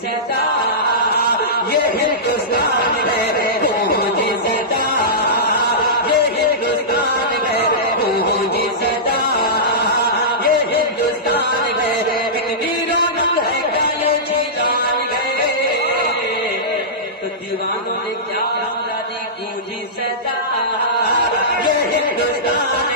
सदा, ये हिंदुस्तान है पूंजी सदा, ये हिंदुस्तान है पूंजी सदा, ये हिंदुस्तान है इतनी रौनक है काले जान गए, तो दीवानों ने क्या दी पूंजी सदा, ये हिंदुस्तान